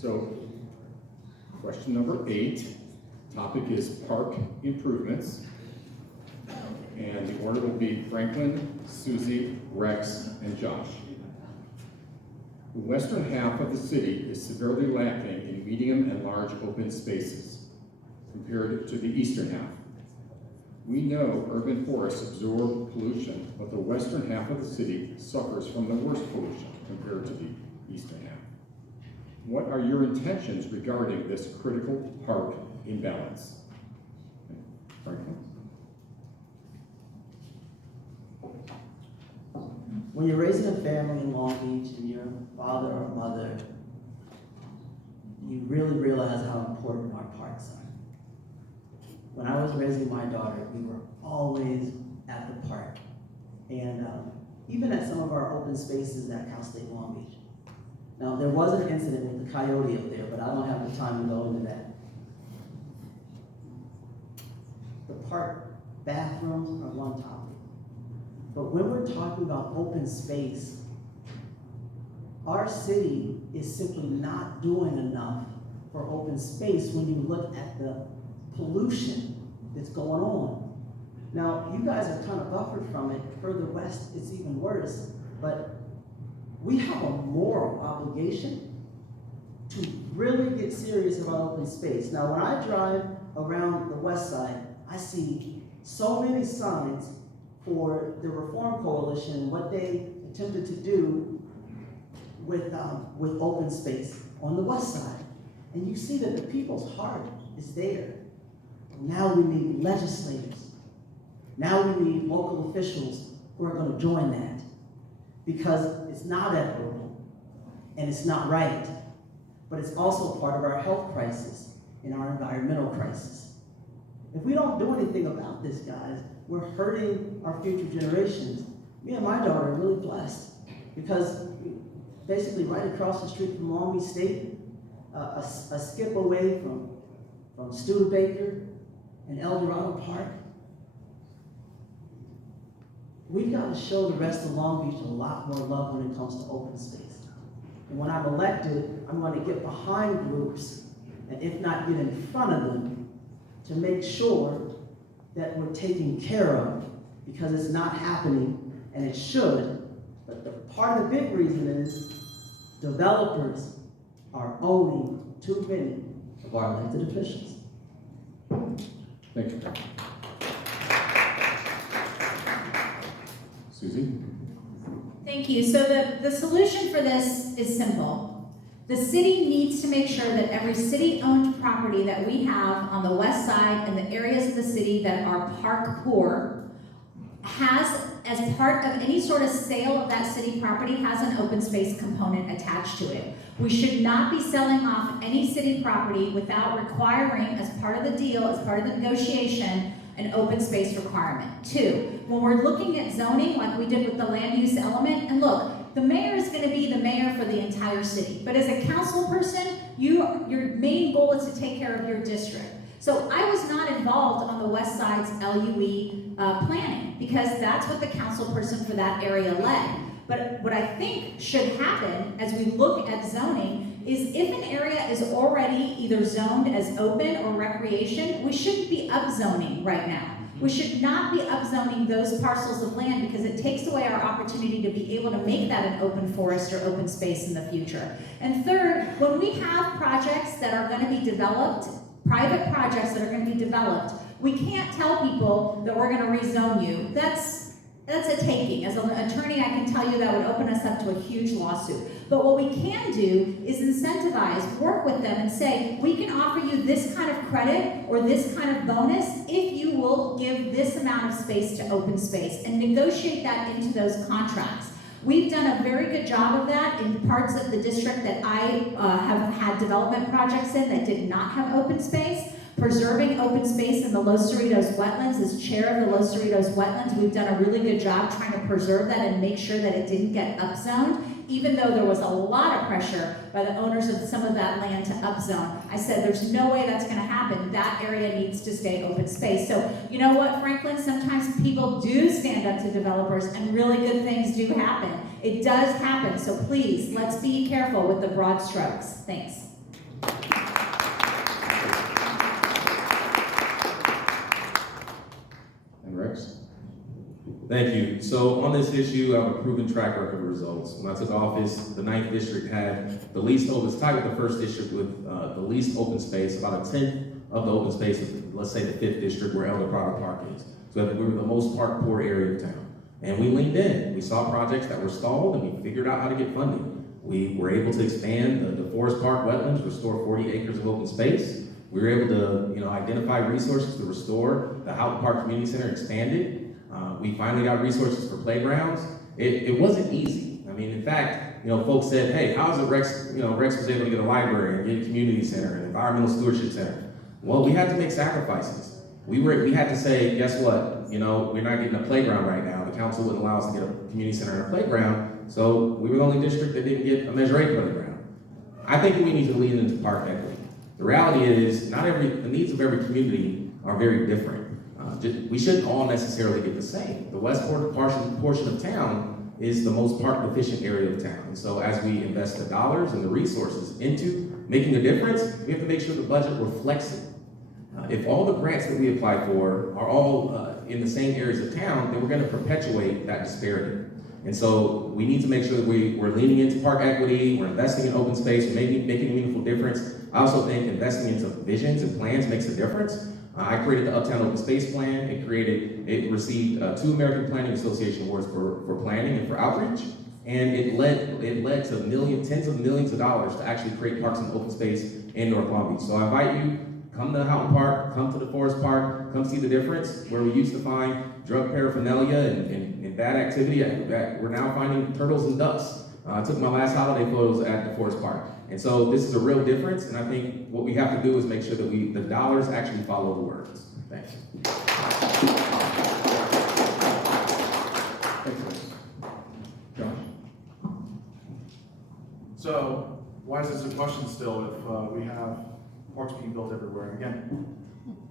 So, question number 8, topic is park improvements. And the order will be Franklin, Suzie, Rex, and Josh. The western half of the city is severely lacking in medium and large open spaces compared to the eastern half. We know urban forests absorb pollution, but the western half of the city suffers from the worst pollution compared to the eastern half. What are your intentions regarding this critical park imbalance? Franklin? When you're raising a family in Long Beach and you're a father or mother, you really realize how important our parks are. When I was raising my daughter, we were always at the park. And even at some of our open spaces at Cal State Long Beach. Now, there was an incident with the coyote up there, but I don't have the time to go into that. The park bathrooms are one topic. But when we're talking about open space, our city is simply not doing enough for open space when you look at the pollution that's going on. Now, you guys are kind of buffered from it. Further west, it's even worse. But we have a moral obligation to really get serious about open space. Now, when I drive around the west side, I see so many signs for the Reform Coalition, what they attempted to do with open space on the west side. And you see that the people's heart is there. Now we need legislators. Now we need local officials who are going to join that, because it's not equitable and it's not right, but it's also part of our health crisis and our environmental crisis. If we don't do anything about this, guys, we're hurting our future generations. Me and my daughter are really blessed because basically right across the street from Long Beach State, a skip away from Studebaker and El Dorado Park, we've got to show the rest of Long Beach a lot more love when it comes to open space. And when I'm elected, I'm going to get behind groups, and if not get in front of them, to make sure that we're taken care of, because it's not happening, and it should. But the part of the big reason is developers are owning too many of our elected officials. Thank you. Suzie? Thank you. So the solution for this is simple. The city needs to make sure that every city-owned property that we have on the west side and the areas of the city that are park poor has, as part of any sort of sale of that city property, has an open space component attached to it. We should not be selling off any city property without requiring, as part of the deal, as part of the negotiation, an open space requirement. 2, when we're looking at zoning, like we did with the land use element, and look, the mayor is going to be the mayor for the entire city. But as a council person, your main goal is to take care of your district. So I was not involved on the West Side's LUE planning, because that's what the council person for that area led. But what I think should happen as we look at zoning is, if an area is already either zoned as open or recreation, we shouldn't be upzoning right now. We should not be upzoning those parcels of land, because it takes away our opportunity to be able to make that an open forest or open space in the future. And 3rd, when we have projects that are going to be developed, private projects that are going to be developed, we can't tell people that we're going to rezone you. That's a taking. As an attorney, I can tell you that would open us up to a huge lawsuit. But what we can do is incentivize, work with them and say, we can offer you this kind of credit or this kind of bonus if you will give this amount of space to open space, and negotiate that into those contracts. We've done a very good job of that in parts of the district that I have had development projects in that did not have open space. Preserving open space in the Los Cerritos wetlands. As chair of the Los Cerritos wetlands, we've done a really good job trying to preserve that and make sure that it didn't get upzoned, even though there was a lot of pressure by the owners of some of that land to upzone. I said, there's no way that's going to happen. That area needs to stay open space. So, you know what, Franklin? Sometimes people do stand up to developers, and really good things do happen. It does happen, so please, let's be careful with the broad strokes. Thanks. Thank you. So on this issue, I have a proven track record of results. When I took office, the 9th district had the least open, it's tied with the 1st district with the least open space, about a 10th of the open space of, let's say, the 5th district where Elder Prado Park is. So we were the most park poor area of town. And we leaned in. We saw projects that were stalled and we figured out how to get funding. We were able to expand the Forest Park wetlands, restore 40 acres of open space. We were able to, identify resources to restore the Houghton Park Community Center, expand it. We finally got resources for playgrounds. It wasn't easy. I mean, in fact, folks said, hey, how is it Rex was able to get a library and get a community center, an environmental stewardship center? Well, we had to make sacrifices. We had to say, guess what? We're not getting a playground right now. The council wouldn't allow us to get a community center and a playground, so we were the only district that didn't get a Measure A playground. I think we need to lean into park equity. The reality is, the needs of every community are very different. We shouldn't all necessarily get the same. The west portion of town is the most park deficient area of town. And so as we invest the dollars and the resources into making a difference, we have to make sure the budget reflects it. If all the grants that we apply for are all in the same areas of town, then we're going to perpetuate that disparity. And so we need to make sure that we're leaning into park equity, we're investing in open space, we're making a meaningful difference. I also think investing into visions and plans makes a difference. I created the Uptown Open Space Plan. It received 2 American Planning Association awards for planning and for outreach. And it led to tens of millions of dollars to actually create parks and open space in North Long Beach. So I invite you, come to Houghton Park, come to the Forest Park, come see the difference. Where we used to find drug paraphernalia and bad activity, we're now finding turtles and ducks. I took my last holiday photos at the Forest Park. And so this is a real difference, and I think what we have to do is make sure that the dollars actually follow the words. Thanks. Thanks, Josh. So why is this a question still if we have parks being built everywhere? Again,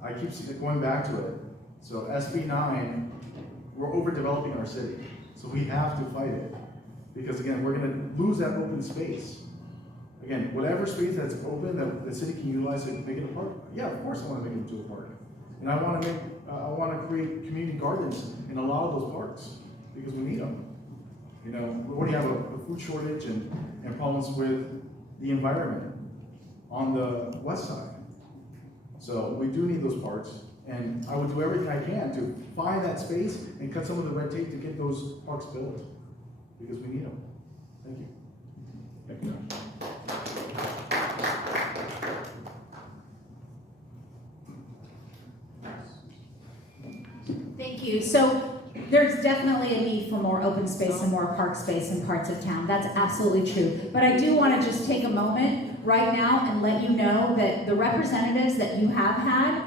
I keep going back to it. So SB 9, we're overdeveloping our city. So we have to fight it. Because again, we're gonna lose that open space. Again, whatever space that's open that the city can utilize to make it a park, yeah, of course I want to make it into a park. And I want to create community gardens in a lot of those parks because we need them. We already have a food shortage and problems with the environment on the west side. So we do need those parks, and I would do everything I can to find that space and cut some of the red tape to get those parks built because we need them. Thank you. Thank you, Josh. Thank you. So there's definitely a need for more open space and more park space in parts of town. That's absolutely true. But I do want to just take a moment right now and let you know that the representatives that you have had,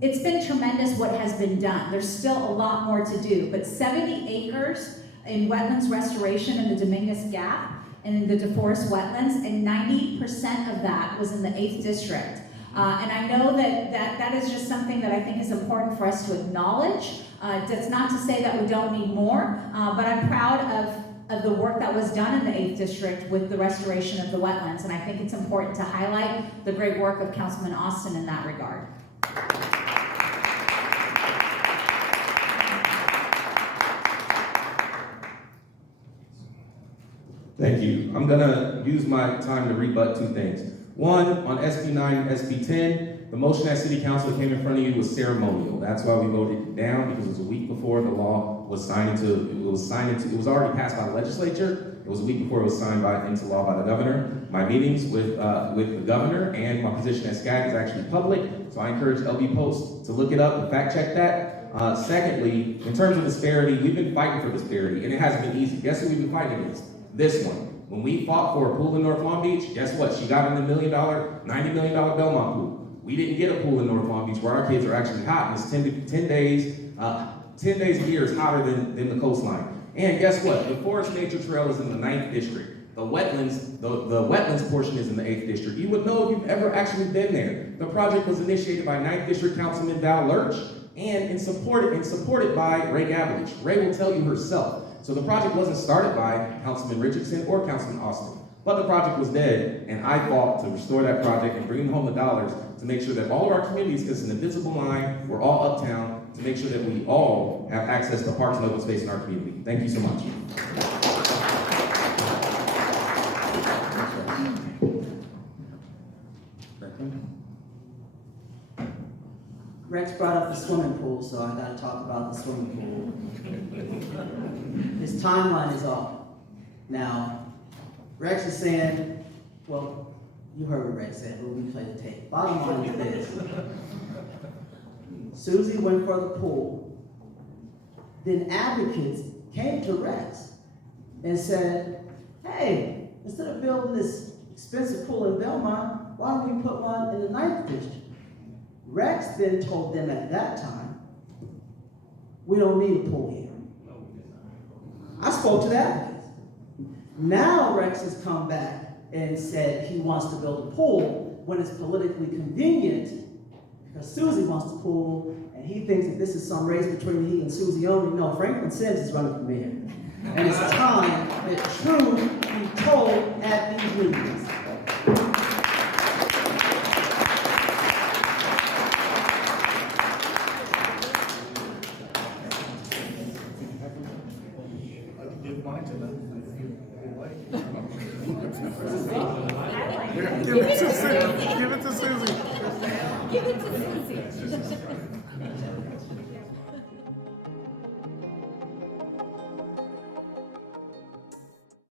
it's been tremendous what has been done. There's still a lot more to do, but 70 acres in wetlands restoration in the Dominguez Gap and in the DeForest wetlands, and 90% of that was in the 8th district. And I know that is just something that I think is important for us to acknowledge. That's not to say that we don't need more, but I'm proud of the work that was done in the 8th district with the restoration of the wetlands, and I think it's important to highlight the great work of Councilman Austin in that regard. Thank you. I'm gonna use my time to rebut 2 things. One, on SB 9 and SB 10, the motion at City Council that came in front of you was ceremonial. That's why we voted it down, because it was a week before the law was signed into, it was already passed by the legislature. It was a week before it was signed into law by the governor. My meetings with the governor and my position at SCAG is actually public, so I encourage LB Post to look it up and fact check that. Secondly, in terms of disparity, we've been fighting for disparity, and it hasn't been easy. Guess who we've been fighting against? This one. When we fought for a pool in North Long Beach, guess what? She got in the $90 million Belmont pool. We didn't get a pool in North Long Beach where our kids are actually hot, and it's 10 days a year is hotter than the coastline. And guess what? The Forest Nature Trail is in the 9th district. The wetlands portion is in the 8th district. You would know if you've ever actually been there. The project was initiated by 9th District Councilman Val Lurch and supported by Ray Gabelich. Ray will tell you herself. So the project wasn't started by Councilman Richardson or Councilman Austin, but the project was dead, and I fought to restore that project and bring home the dollars to make sure that all of our communities, because it's an invisible line, we're all uptown, to make sure that we all have access to parks and open space in our community. Thank you so much. Franklin? Rex brought up the swimming pool, so I gotta talk about the swimming pool. His timeline is off. Now, Rex is saying, well, you heard what Rex said, but we play the tape. Bottom line is this. Suzie went for the pool. Then advocates came to Rex and said, hey, instead of building this expensive pool in Belmont, why don't we put one in the 9th district? Rex then told them at that time, we don't need a pool here. I spoke to the advocates. Now Rex has come back and said he wants to build a pool when it's politically convenient because Suzie wants the pool and he thinks that this is some race between he and Suzie only. No, Franklin Sims is running for mayor. And it's time that truth be told at these meetings. I can give mine to them if you like. Give it to Suzie. Give it to Suzie. Give it to Suzie.